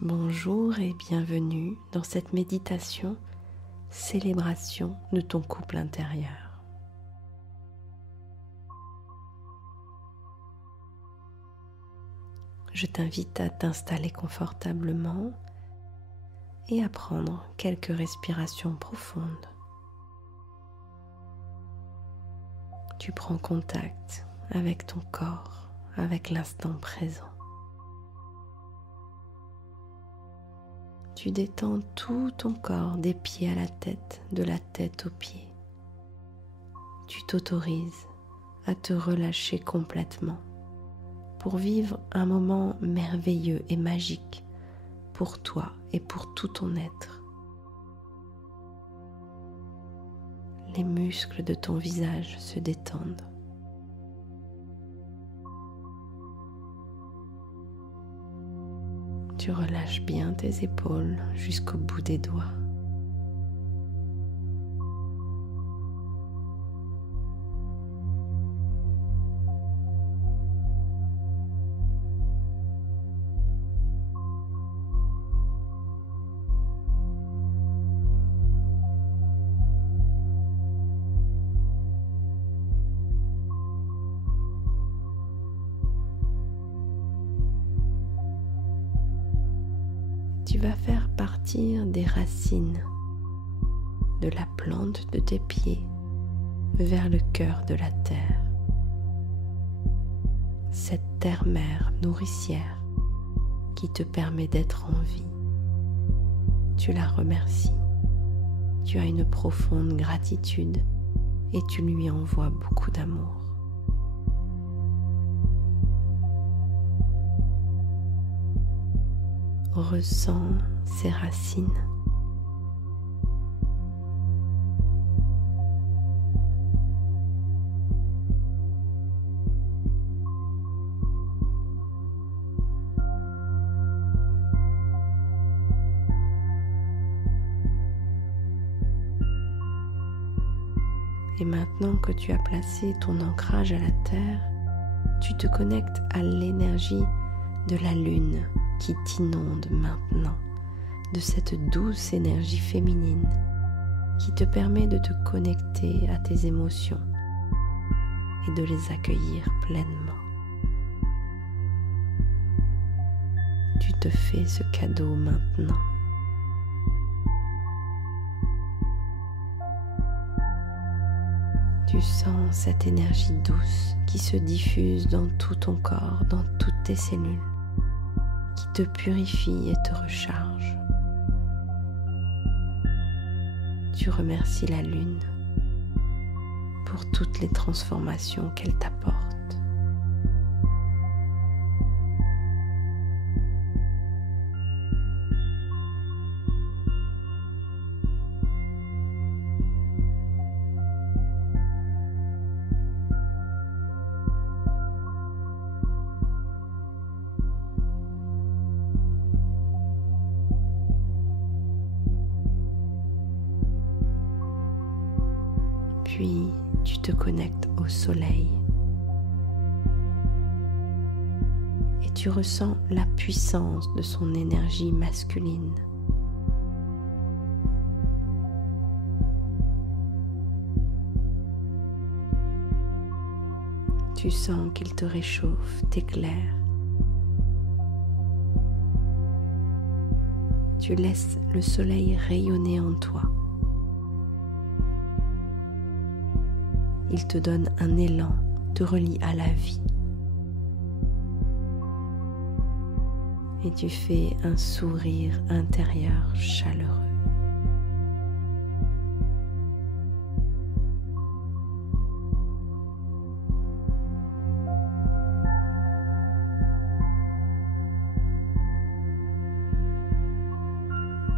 Bonjour et bienvenue dans cette méditation célébration de ton couple intérieur. Je t'invite à t'installer confortablement et à prendre quelques respirations profondes. Tu prends contact avec ton corps, avec l'instant présent. Tu détends tout ton corps des pieds à la tête, de la tête aux pieds. Tu t'autorises à te relâcher complètement pour vivre un moment merveilleux et magique pour toi et pour tout ton être. Les muscles de ton visage se détendent. Tu relâches bien tes épaules jusqu'au bout des doigts. Tu vas faire partir des racines de la plante de tes pieds vers le cœur de la terre. Cette terre-mère nourricière qui te permet d'être en vie. Tu la remercies. Tu as une profonde gratitude et tu lui envoies beaucoup d'amour. Ressens ses racines. Et maintenant que tu as placé ton ancrage à la terre, tu te connectes à l'énergie de la lune qui t'inonde maintenant, de cette douce énergie féminine qui te permet de te connecter à tes émotions et de les accueillir pleinement. Tu te fais ce cadeau maintenant. Tu sens cette énergie douce qui se diffuse dans tout ton corps, dans toutes tes cellules, qui te purifie et te recharge. Tu remercies la lune pour toutes les transformations qu'elle t'apporte. Puis tu te connectes au soleil et tu ressens la puissance de son énergie masculine. Tu sens qu'il te réchauffe, t'éclaire. Tu laisses le soleil rayonner en toi. Il te donne un élan, te relie à la vie. Et tu fais un sourire intérieur chaleureux.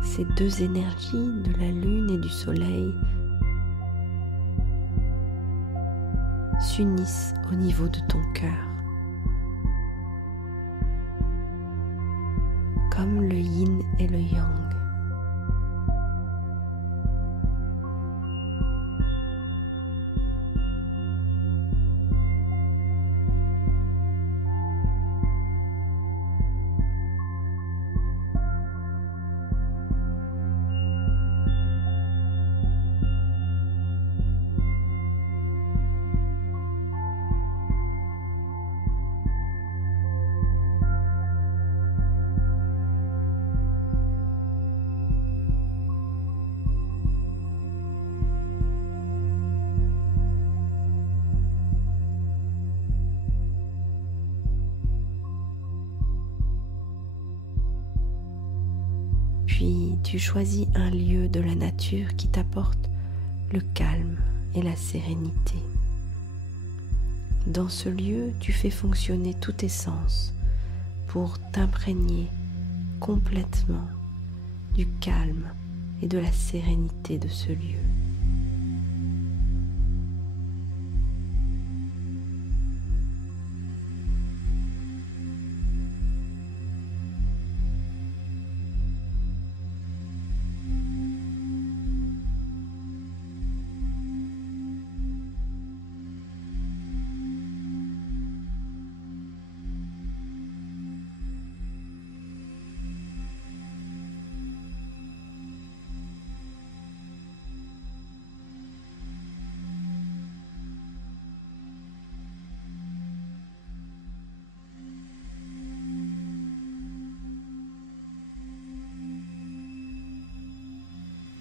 Ces deux énergies de la lune et du soleil s'unissent au niveau de ton cœur, comme le yin et le yang. Puis tu choisis un lieu de la nature qui t'apporte le calme et la sérénité. Dans ce lieu, tu fais fonctionner tous tes sens pour t'imprégner complètement du calme et de la sérénité de ce lieu.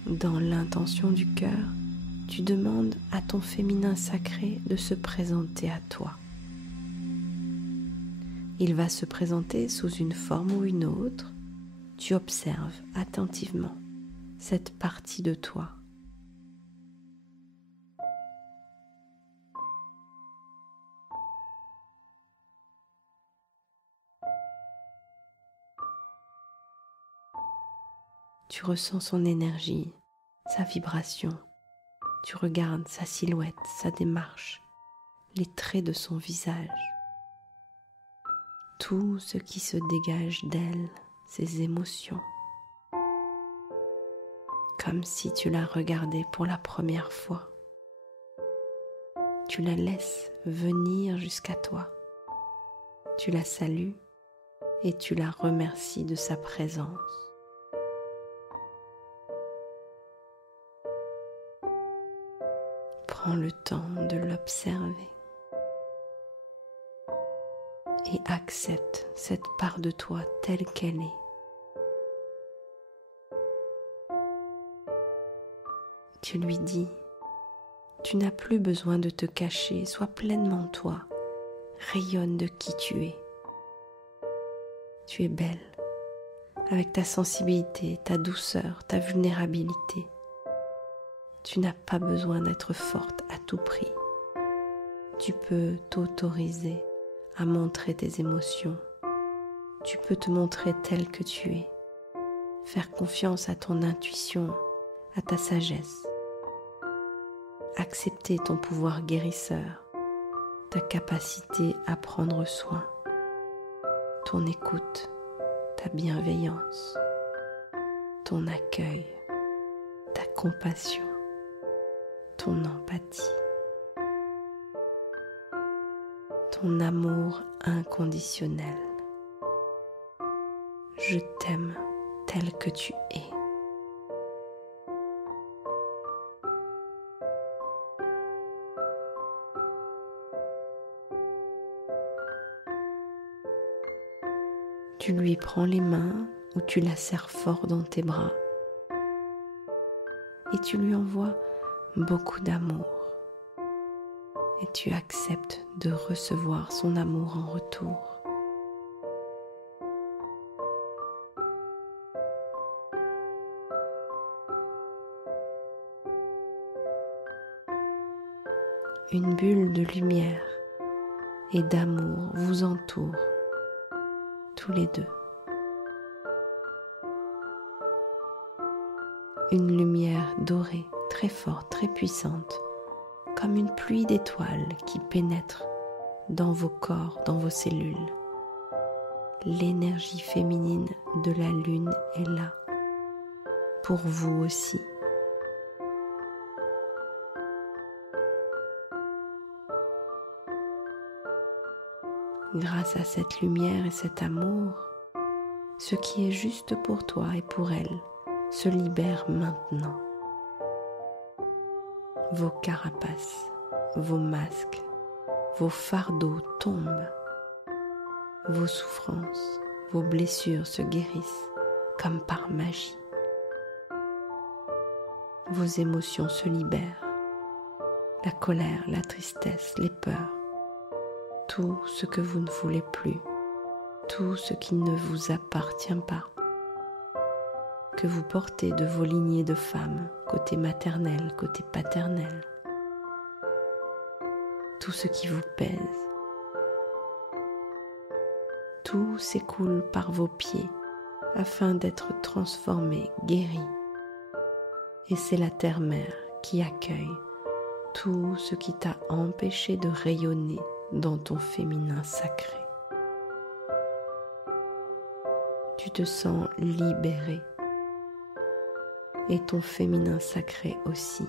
Dans l'intention du cœur, tu demandes à ton féminin sacré de se présenter à toi. Il va se présenter sous une forme ou une autre. Tu observes attentivement cette partie de toi. Tu ressens son énergie, sa vibration. Tu regardes sa silhouette, sa démarche, les traits de son visage. Tout ce qui se dégage d'elle, ses émotions. Comme si tu la regardais pour la première fois. Tu la laisses venir jusqu'à toi. Tu la salues et tu la remercies de sa présence. Prends le temps de l'observer et accepte cette part de toi telle qu'elle est. Tu lui dis, tu n'as plus besoin de te cacher, sois pleinement toi, rayonne de qui tu es. Tu es belle, avec ta sensibilité, ta douceur, ta vulnérabilité. Tu n'as pas besoin d'être forte à tout prix. Tu peux t'autoriser à montrer tes émotions. Tu peux te montrer telle que tu es. Faire confiance à ton intuition, à ta sagesse. Accepter ton pouvoir guérisseur, ta capacité à prendre soin, ton écoute, ta bienveillance, ton accueil, ta compassion, ton empathie, ton amour inconditionnel. Je t'aime tel que tu es. Tu lui prends les mains ou tu la serres fort dans tes bras et tu lui envoies beaucoup d'amour et tu acceptes de recevoir son amour en retour. Une bulle de lumière et d'amour vous entoure tous les deux. Une lumière dorée, très forte, très puissante, comme une pluie d'étoiles qui pénètre dans vos corps, dans vos cellules. L'énergie féminine de la lune est là, pour vous aussi. Grâce à cette lumière et cet amour, ce qui est juste pour toi et pour elle se libère maintenant. Vos carapaces, vos masques, vos fardeaux tombent. Vos souffrances, vos blessures se guérissent comme par magie. Vos émotions se libèrent. La colère, la tristesse, les peurs. Tout ce que vous ne voulez plus, tout ce qui ne vous appartient pas que vous portez de vos lignées de femmes, côté maternel, côté paternel. Tout ce qui vous pèse. Tout s'écoule par vos pieds afin d'être transformé, guéri. Et c'est la terre-mère qui accueille tout ce qui t'a empêché de rayonner dans ton féminin sacré. Tu te sens libéré et ton féminin sacré aussi.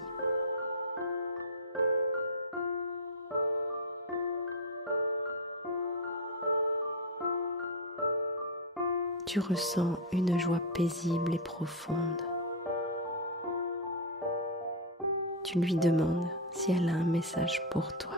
Tu ressens une joie paisible et profonde. Tu lui demandes si elle a un message pour toi.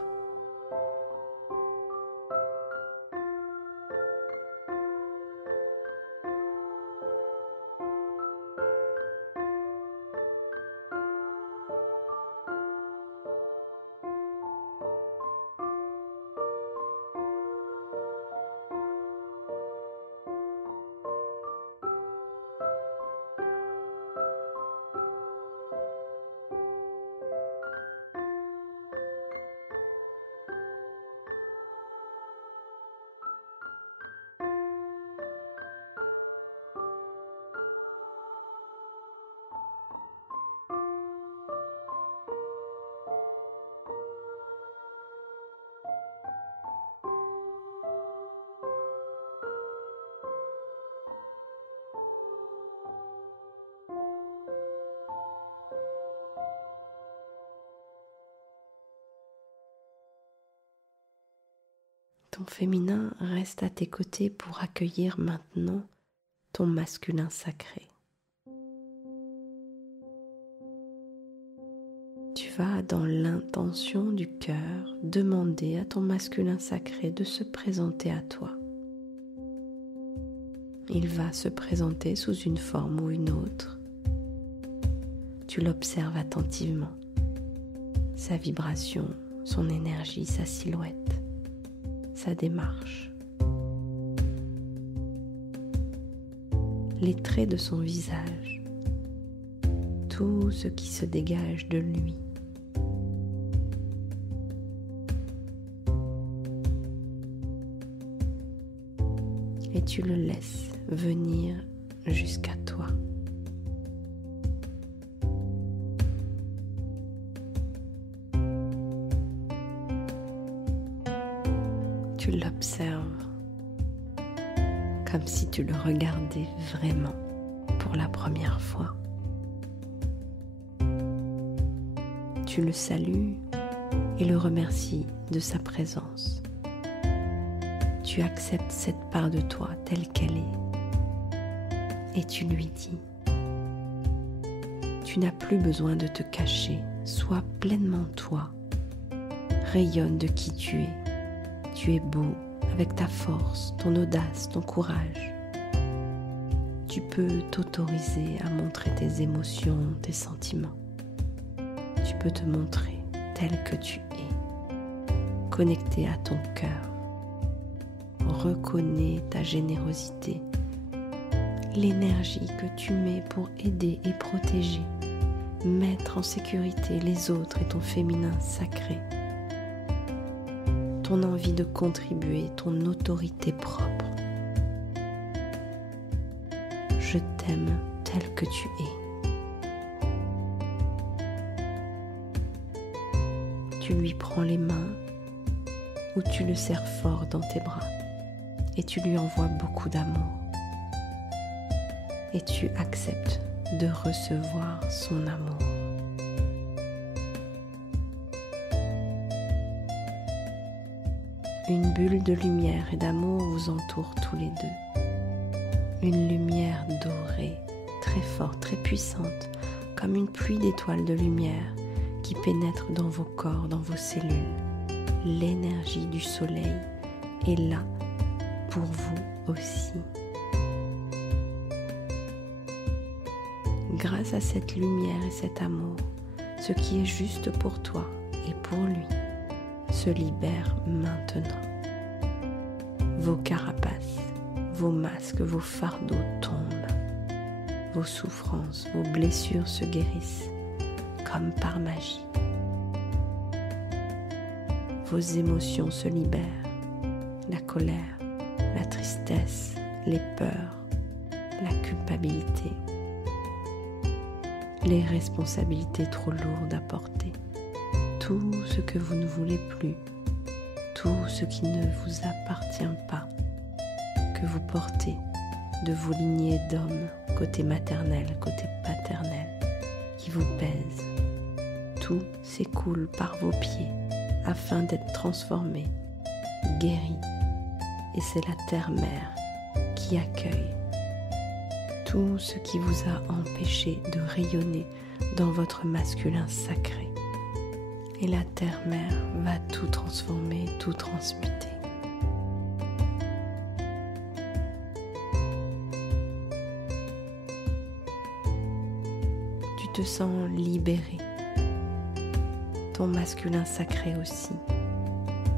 Ton féminin reste à tes côtés pour accueillir maintenant ton masculin sacré. Tu vas dans l'intention du cœur demander à ton masculin sacré de se présenter à toi. Il va se présenter sous une forme ou une autre. Tu l'observes attentivement, sa vibration, son énergie, sa silhouette, sa démarche, les traits de son visage, tout ce qui se dégage de lui. Et tu le laisses venir jusqu'à toi. Tu l'observes comme si tu le regardais vraiment pour la première fois. Tu le salues et le remercies de sa présence. Tu acceptes cette part de toi telle qu'elle est et tu lui dis: tu n'as plus besoin de te cacher, sois pleinement toi, rayonne de qui tu es. Tu es beau avec ta force, ton audace, ton courage. Tu peux t'autoriser à montrer tes émotions, tes sentiments. Tu peux te montrer tel que tu es, connecté à ton cœur. Reconnais ta générosité, l'énergie que tu mets pour aider et protéger, mettre en sécurité les autres et ton féminin sacré. Ton envie de contribuer, ton autorité propre. Je t'aime tel que tu es. Tu lui prends les mains ou tu le serres fort dans tes bras et tu lui envoies beaucoup d'amour. Et tu acceptes de recevoir son amour. Une bulle de lumière et d'amour vous entoure tous les deux. Une lumière dorée, très forte, très puissante, comme une pluie d'étoiles de lumière qui pénètre dans vos corps, dans vos cellules. L'énergie du soleil est là pour vous aussi. Grâce à cette lumière et cet amour, ce qui est juste pour toi et pour lui se libère maintenant. Vos carapaces, vos masques, vos fardeaux tombent. vos souffrances, vos blessures se guérissent comme par magie. Vos émotions se libèrent, la colère, la tristesse, les peurs, la culpabilité, les responsabilités trop lourdes à porter, tout ce que vous ne voulez plus, tout ce qui ne vous appartient pas, que vous portez de vos lignées d'hommes, côté maternel, côté paternel, qui vous pèsent. Tout s'écoule par vos pieds afin d'être transformé, guéri. Et c'est la terre-mère qui accueille tout ce qui vous a empêché de rayonner dans votre masculin sacré. Et la terre-mère va tout transformer, tout transmuter. Tu te sens libéré. Ton masculin sacré aussi.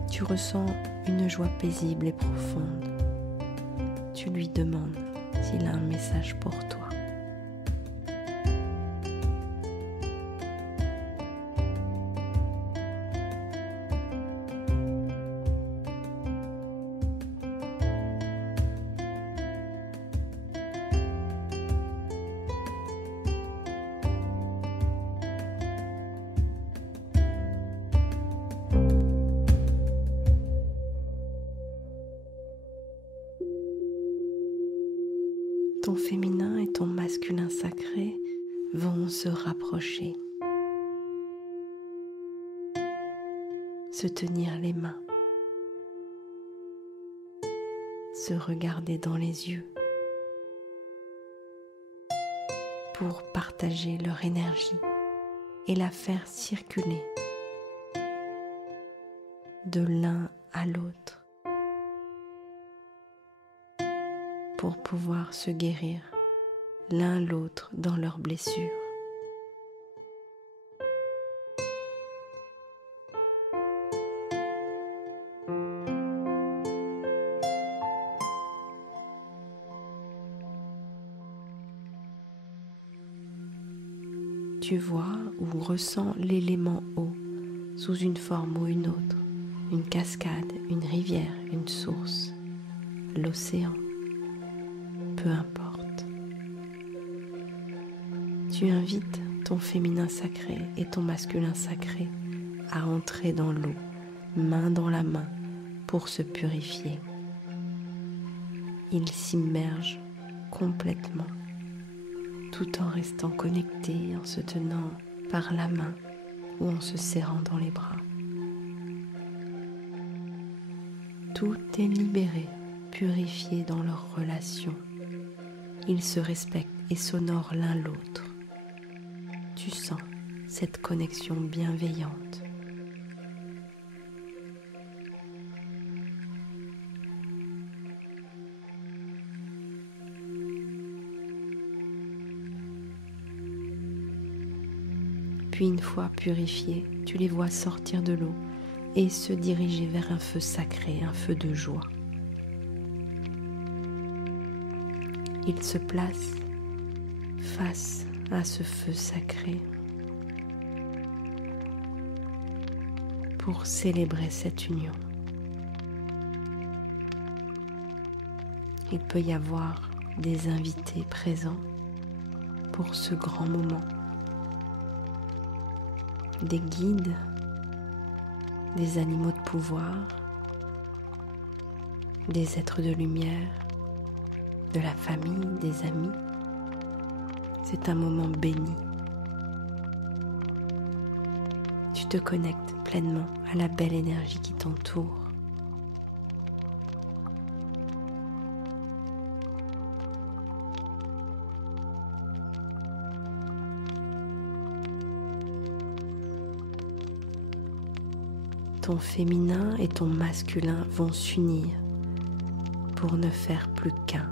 Tu ressens une joie paisible et profonde. Tu lui demandes s'il a un message pour toi. Ton féminin et ton masculin sacré vont se rapprocher, se tenir les mains, se regarder dans les yeux pour partager leur énergie et la faire circuler de l'un à l'autre, pour pouvoir se guérir l'un l'autre dans leurs blessures. Tu vois ou ressens l'élément eau sous une forme ou une autre, une cascade, une rivière, une source, l'océan. Peu importe. Tu invites ton féminin sacré et ton masculin sacré à entrer dans l'eau, main dans la main, pour se purifier. Ils s'immergent complètement, tout en restant connectés, en se tenant par la main ou en se serrant dans les bras. Tout est libéré, purifié dans leur relation. Ils se respectent et s'honorent l'un l'autre. Tu sens cette connexion bienveillante. Puis une fois purifiés, tu les vois sortir de l'eau et se diriger vers un feu sacré, un feu de joie. Ils se placent face à ce feu sacré pour célébrer cette union. Il peut y avoir des invités présents pour ce grand moment, des guides, des animaux de pouvoir, des êtres de lumière, de la famille, des amis. C'est un moment béni. Tu te connectes pleinement à la belle énergie qui t'entoure. Ton féminin et ton masculin vont s'unir pour ne faire plus qu'un.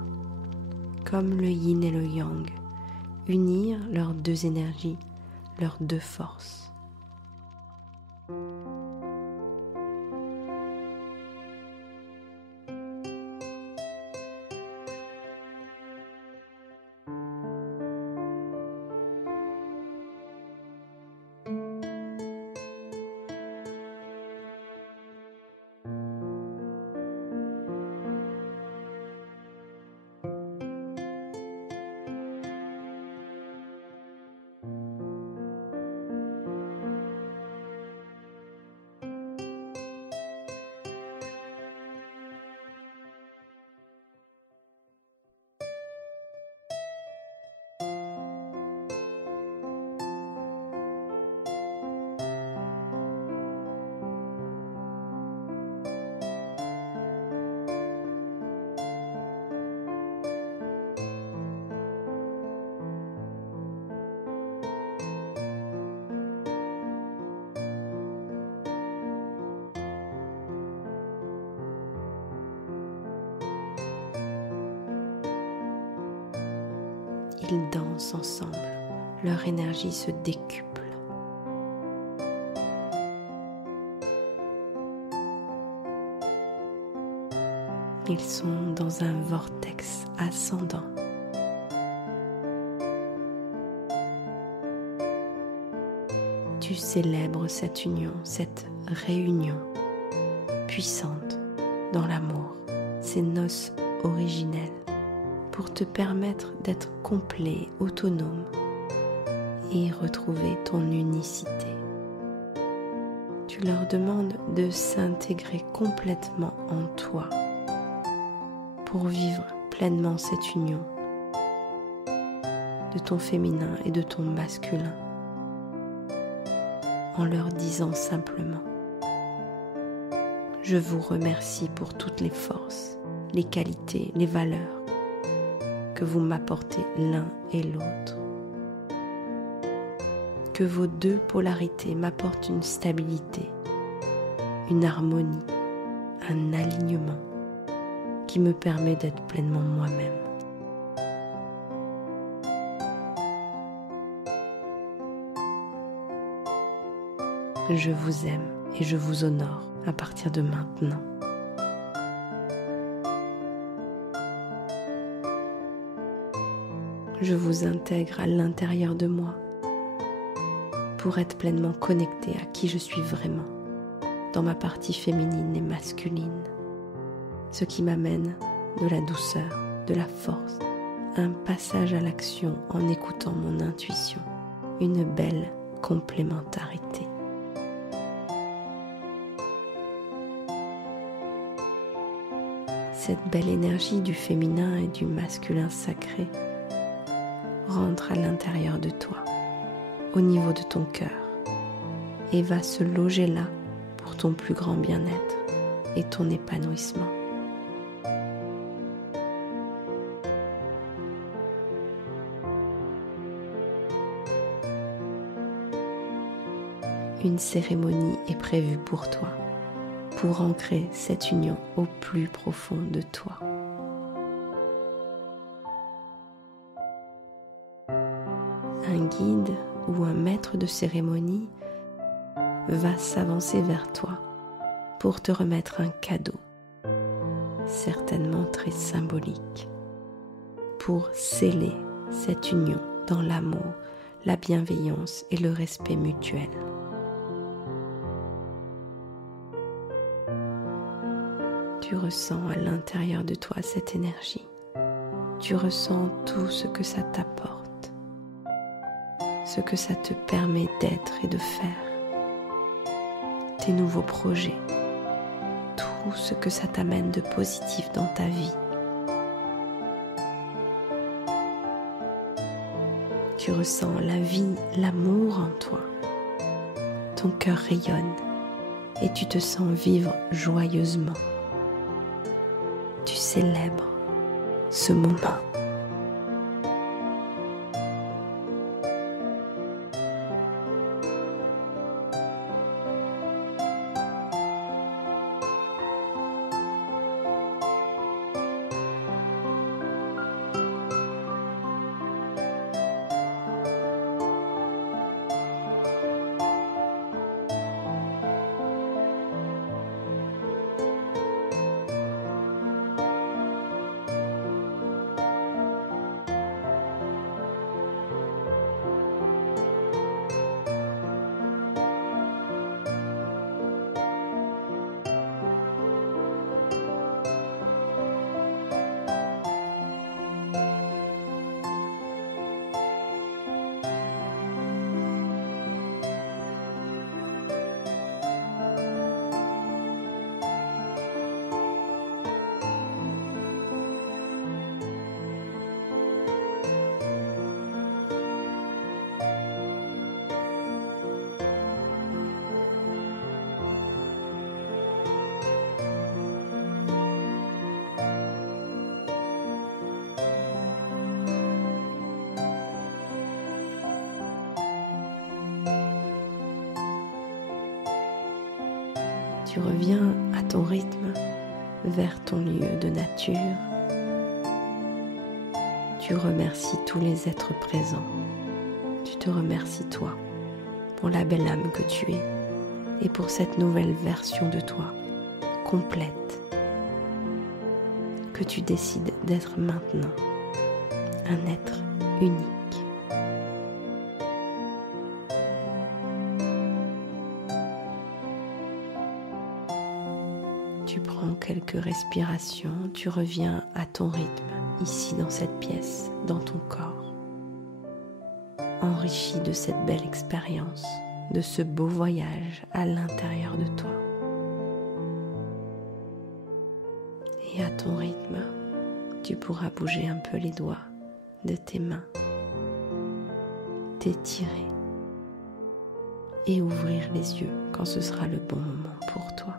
Comme le yin et le yang, unir leurs deux énergies, leurs deux forces. ils dansent ensemble, leur énergie se décuple. Ils sont dans un vortex ascendant. Tu célèbres cette union, cette réunion puissante dans l'amour, ces noces originelles, pour te permettre d'être complet, autonome et retrouver ton unicité. Tu leur demandes de s'intégrer complètement en toi pour vivre pleinement cette union de ton féminin et de ton masculin, en leur disant simplement: je vous remercie pour toutes les forces, les qualités, les valeurs que vous m'apportez l'un et l'autre. Que vos deux polarités m'apportent une stabilité, une harmonie, un alignement qui me permet d'être pleinement moi-même. Je vous aime et je vous honore à partir de maintenant. Je vous intègre à l'intérieur de moi pour être pleinement connecté à qui je suis vraiment, dans ma partie féminine et masculine, ce qui m'amène de la douceur, de la force, un passage à l'action en écoutant mon intuition, une belle complémentarité. Cette belle énergie du féminin et du masculin sacré rentre à l'intérieur de toi, au niveau de ton cœur, et va se loger là pour ton plus grand bien-être et ton épanouissement. Une cérémonie est prévue pour toi, pour ancrer cette union au plus profond de toi. Un guide ou un maître de cérémonie va s'avancer vers toi pour te remettre un cadeau, certainement très symbolique, pour sceller cette union dans l'amour, la bienveillance et le respect mutuel. Tu ressens à l'intérieur de toi cette énergie. Tu ressens tout ce que ça t'apporte, ce que ça te permet d'être et de faire, tes nouveaux projets, tout ce que ça t'amène de positif dans ta vie. Tu ressens la vie, l'amour en toi. Ton cœur rayonne et tu te sens vivre joyeusement. Tu célèbres ce moment. Tu reviens à ton rythme vers ton lieu de nature. Tu Tu remercies tous les êtres présents. Tu te remercies toi pour la belle âme que tu es et pour cette nouvelle version de toi, complète, que tu décides d'être maintenant, un être unique. Tu prends quelques respirations, tu reviens à ton rythme, ici dans cette pièce, dans ton corps, enrichi de cette belle expérience, de ce beau voyage à l'intérieur de toi. Et à ton rythme, tu pourras bouger un peu les doigts de tes mains, t'étirer et ouvrir les yeux quand ce sera le bon moment pour toi.